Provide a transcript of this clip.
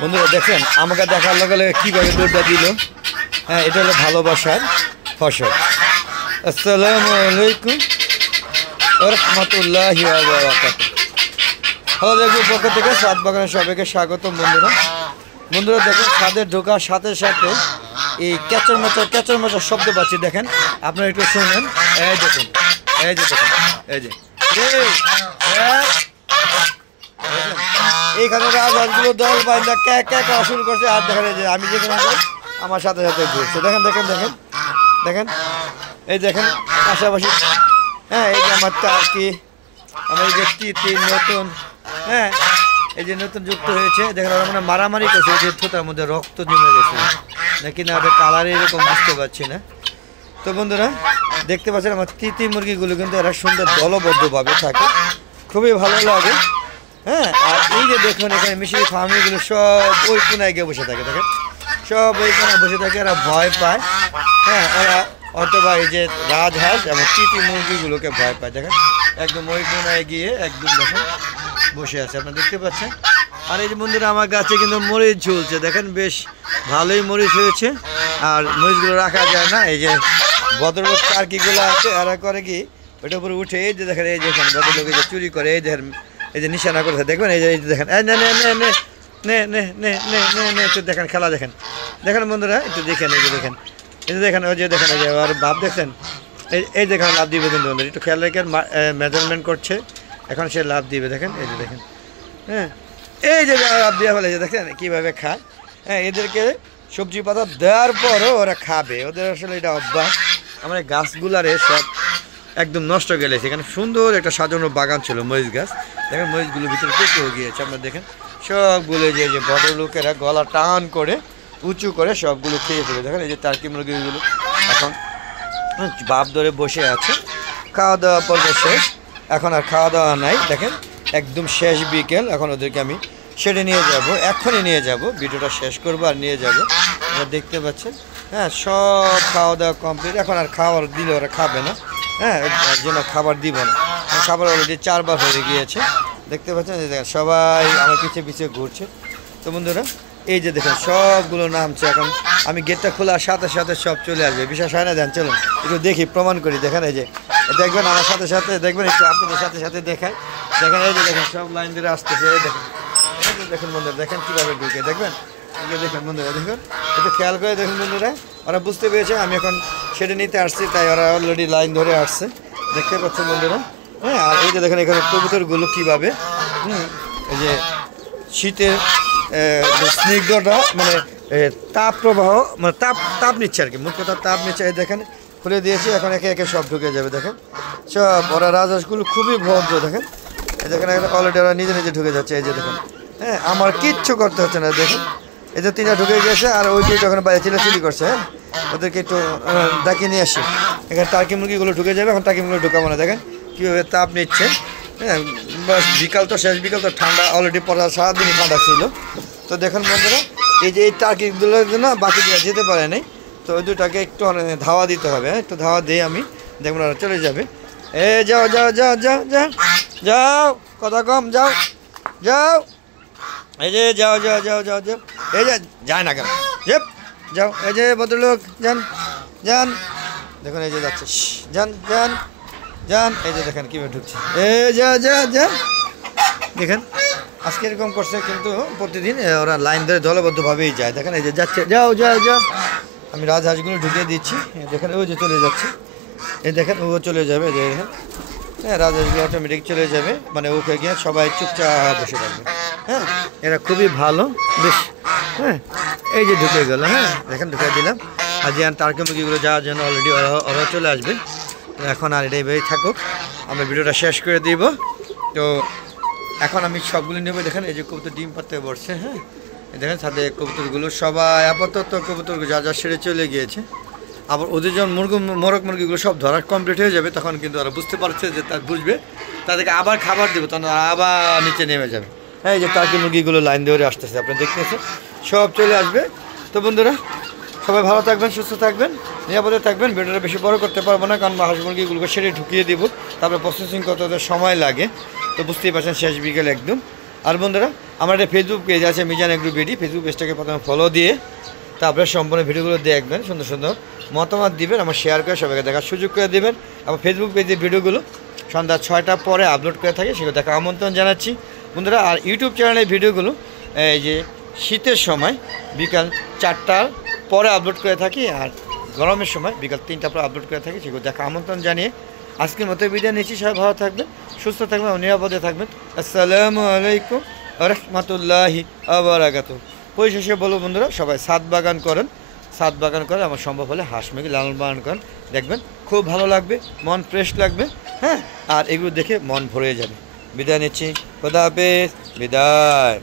বন্ধুরা দেখেন আমাকে দেখার লগে লগে কীভাবে দৌড়টা দিল। হ্যাঁ, এটা হলো ভালোবাসার ফসল। আসসালামু আলাইকুম ওয়া রাহমাতুল্লাহি ওয়া বারাকাতুহু। হ্যালো দেখুন, পক্ষ থেকে ছাদ বাগানের সবাইকে স্বাগতম। বন্ধুরা দেখেন, ছাদে ঢোকার সাথে সাথে এই ক্যাচর মাচার শব্দ পাচ্ছি। দেখেন, আপনারা একটু শুনেন। এই দেখুন, এই যে দেখুন, এই যে এইখানে রাজহাঁসগুলো দল বাইন্দা ক্যাক ক্যাক শুরু করছে। আর দেখেন, এই যে আমি যেখানে যাই আমার সাথে সাথে ঘুরছে। দেখেন দেখেন দেখেন দেখেন, এই দেখেন পাশাপাশি। হ্যাঁ, এই যে আমার টার্কি, আমার এই যে তিতি নতুন, হ্যাঁ এই যে নতুন যুক্ত হয়েছে। দেখেন ওরা মানে মারামারি করছে, যে থোতার মধ্যে রক্ত জমে গেছে নাকি না, ওদের কালার এরকম বুঝতে পারছি না। তো বন্ধুরা দেখতে পাচ্ছেন আমার তিতি মুরগিগুলো কিন্তু এরা সুন্দর দলবদ্ধভাবে থাকে, খুবই ভালো লাগে। হ্যাঁ, আর এই যে দেখুন এখানে মিশরি ফার্মিগুলো সব ওই কোনায় গিয়ে বসে থাকে। দেখেন সব ওই কোনায় বসে থাকে, এরা ভয় পায়। হ্যাঁ, ওরা অথবা এই যে রাজহাঁস এবং তিতি মুরগিগুলোকে ভয় পায়। দেখেন একদম ওই কোনায় গিয়ে একদম দেখেন বসে আছে, আপনারা দেখতে পাচ্ছেন। আর এই যে বন্ধুরা আমার গাছে কিন্তু মরিচ ঝুলছে, দেখেন বেশ ভালোই মরিচ হয়েছে। আর মরিচগুলো রাখা যায় না, এই যে ভদ্রলোক টার্কিগুলো আছে এরা করে কি ওইটার উপরে উঠে, এই যে দেখেন এই যে এখানে ভদ্রলোক এই যে চুরি করে, এই দেখেন এই যে নিশানা করে দেখবেন। এই যে দেখেন নে নে নে নে নে নে নে নে নে নে একটু দেখেন খেলা, দেখেন দেখেন বন্ধুরা একটু দেখেন। এই যে দেখেন, এই যে দেখেন, ওই যে দেখেন এই যে আর ভাব দেখছেন। এই দেখেন লাভ দিবে কিন্তু বন্ধুরা, একটু খেয়াল রেখে মেজারমেন্ট করছে, এখন সে লাভ দিবে। দেখেন এই যে দেখেন, হ্যাঁ এই যে লাভ দেওয়া হলে যে দেখেন কীভাবে খায়। হ্যাঁ, এদেরকে সবজি পাতা দেওয়ার পরও ওরা খাবে, ওদের আসলে এটা অভ্যাস। আমার গাছগুলারে সব একদম নষ্ট গেলেছে। এখানে সুন্দর একটা সাজানো বাগান ছিল মরিচ গাছ, দেখেন মরিচগুলো ভিতরে পেকে হয়ে গিয়েছে। আপনারা দেখেন সবগুলো যে বড় লোকেরা গলা টান করে উঁচু করে সবগুলো খেয়ে ফেলে। দেখেন এই যে টার্কি মুরগিগুলো এখন বাপ ধরে বসে আছে, খাওয়া দাওয়া পর্ব শেষ, এখন আর খাওয়া দাওয়া নাই। দেখেন একদম শেষ বিকেল, এখন ওদেরকে আমি সেরে নিয়ে যাব, এখনই নিয়ে যাব, ভিডিওটা শেষ করবো আর নিয়ে যাব। আপনারা দেখতে পাচ্ছেন, হ্যাঁ সব খাওয়া দাওয়া কমপ্লিট। এখন আর খাবার দিলে ওরা খাবে না, হ্যাঁ এর জন্য খাবার দিব না। খাবার অলরেডি 4 বার হয়ে গিয়েছে, দেখতে পাচ্ছেন। দেখেন সবাই আমার পিছিয়ে পিছিয়ে ঘুরছে। তো বন্ধুরা এই যে দেখেন সবগুলো নামছে, এখন আমি গেটটা খোলার সাথে সাথে সব চলে আসবে, বিশেষ হয় না। দেন চলুন একটু দেখি, প্রমাণ করি। দেখেন এই যে দেখবেন আমার সাথে সাথে, দেখবেন একটু আপনাদের সাথে সাথে দেখায়। দেখেন এই যে দেখেন সব লাইন ধরে আসতেছে, এই দেখেন এই যে দেখেন বন্ধুরা, দেখেন কীভাবে ঢুকে, দেখবেন এই যে দেখেন বন্ধুরা, দেখুন একটু খেয়াল করে দেখুন বন্ধুরা। ওরা বুঝতে পেরেছে আমি এখন সেটা নিতে আসছি, তাই ওরা অলরেডি লাইন ধরে আসছে, দেখতে পাচ্ছেন বন্ধুরা। হ্যাঁ, আর এই যে দেখেন এখানে কবুতরগুলো কীভাবে এই যে শীতের স্নিগ্ধটা মানে তাপ প্রবাহ মানে তাপ নিচ্ছে আর কি, মোট কথা তাপ নিচ্ছে। এই দেখেন খুলে দিয়েছি, এখন একে একে সব ঢুকে যাবে। দেখেন সব ওরা রাজহাঁসগুলো খুবই ভদ্র। দেখেন এই দেখেন অলরেডি ওরা নিজে নিজে ঢুকে যাচ্ছে। এই যে দেখুন, হ্যাঁ আমার কিচ্ছু করতে হচ্ছে না। দেখুন এই যে 3টা ঢুকে গেছে, আর ওই দুইটা ওখানে বাইরে চিলাচিলি করছে। হ্যাঁ, ওদেরকে একটু ডাকিয়ে নিয়ে আসি। এখানে টার্কি মুরগিগুলো ঢুকে যাবে, এখন টার্কি মুরগি ঢুকাবো না। দেখেন কীভাবে তাপ নিচ্ছে। হ্যাঁ, বিকাল তো শেষ বিকাল তো ঠান্ডা অলরেডি পড়া, সারাদিনই ঠান্ডা ছিল। তো দেখুন বন্ধুরা এই যে এই টার্কিগুলোর জন্য বাকিগুলো যেতে পারে নাই, তো ওই দুটাকে একটু ধাওয়া দিতে হবে। একটু ধাওয়া দিয়ে আমি দেখুন ওরা চলে যাবে। এ যাও যাও যাও যাও যাও যাও, কথা কম, যাও যাও, এই যে যাও যাও যাও যাও যাও, এই যে যায় না কেন, যাও, এই যে ভদ্রলোক যান যান, দেখুন এই যে যাচ্ছে, যান যান যান, এই যে দেখেন কীভাবে ঢুকছে। এ যা যা যা, দেখেন আজকে এরকম করছে, কিন্তু প্রতিদিন ওরা লাইন ধরে দলবদ্ধভাবেই যায়। দেখেন এই যে যাচ্ছে, যাও যাও যাও, আমি রাজহাঁসগুলো ঢুকিয়ে দিচ্ছি। দেখেন ওই যে চলে যাচ্ছে, এই দেখেন ও চলে যাবে। দেখেন হ্যাঁ, রাজহাঁসগুলো অটোমেটিক চলে যাবে, মানে ওকে গিয়ে সবাই চুপচাপ বসে থাকবে। হ্যাঁ, এরা খুবই ভালো বেশ। হ্যাঁ, এই যে ঢুকে গেল। হ্যাঁ দেখেন ঢুকে দিলাম। আর যে টার্কি মুরগিগুলো যাওয়ার জন্য অলরেডি ওরা চলে আসবে। এখন আর এটাই বেরিয়ে থাকুক, আমরা ভিডিওটা শেষ করে দিব। তো এখন আমি সবগুলো নেবো। দেখেন এই যে কবুতর ডিম পাড়তে বসছে। হ্যাঁ দেখেন সাথে কবুতরগুলো সবাই আপাতত কবুতরগুলো যা যা সেরে চলে গিয়েছে। আবার ওদের যখন মোরগ মুরগিগুলো সব ধরা কমপ্লিট হয়ে যাবে, তখন কিন্তু ওরা বুঝতে পারছে যে তার বুঝবে, তাদেরকে আবার খাবার দেবে, তখন আবার নিচে নেমে যাবে। হ্যাঁ, এই যে টার্কি মুরগিগুলো লাইন ধরে আসতেছে, আপনি দেখতেছেন সব চলে আসবে। তো বন্ধুরা সবাই ভালো থাকবেন, সুস্থ থাকবেন, নিরাপদে থাকবেন। ভিডিওটা বেশি বড় করতে পারবো না, কারণ হাঁস মুরগিগুলোকে সেরে ঢুকিয়ে দিব, তারপরে প্রসেসিং করতে সময় লাগে। তো বুঝতেই পারছেন শেষ বিকেল একদম। আর বন্ধুরা আমার একটা ফেসবুক পেজ আছে মিজান এগ্রো বিডি, ফেসবুক পেজটাকে প্রথমে ফলো দিয়ে তারপরে সম্পূর্ণ ভিডিওগুলো দেখবেন, সুন্দর সুন্দর মতামত দিবেন, আমার শেয়ার করে সবাইকে দেখার সুযোগ করে দেবেন। আমার ফেসবুক পেজের ভিডিওগুলো সন্ধ্যা 6টার পরে আপলোড করে থাকে, সেগুলো দেখার আমন্ত্রণ জানাচ্ছি বন্ধুরা। আর ইউটিউব চ্যানেলের ভিডিওগুলো এই যে শীতের সময় বিকাল 4টার পরে আপলোড করে থাকি, আর গরমের সময় বিকাল 3টার পরে আপলোড করে থাকি, সেগুলো দেখার আমন্ত্রণ জানিয়ে আজকের মতো বিদায় নিচ্ছি। সবাই ভালো থাকবেন, সুস্থ থাকবেন, নিরাপদে থাকবেন। আসসালামু আলাইকুম রহমতুল্লাহি আবরাকাতুহু। পরিশেষে বলবো বন্ধুরা, সবাই ছাদ বাগান করেন, ছাদ বাগান করে আমার সম্ভব হলে হাঁস মুরগি লালন পালন করেন, দেখবেন খুব ভালো লাগবে, মন ফ্রেশ লাগবে, হ্যাঁ, আর এগুলো দেখে মন ভরে যাবে। বিদায় নিচ্ছি, খোদা হাফেজ, বিদায়।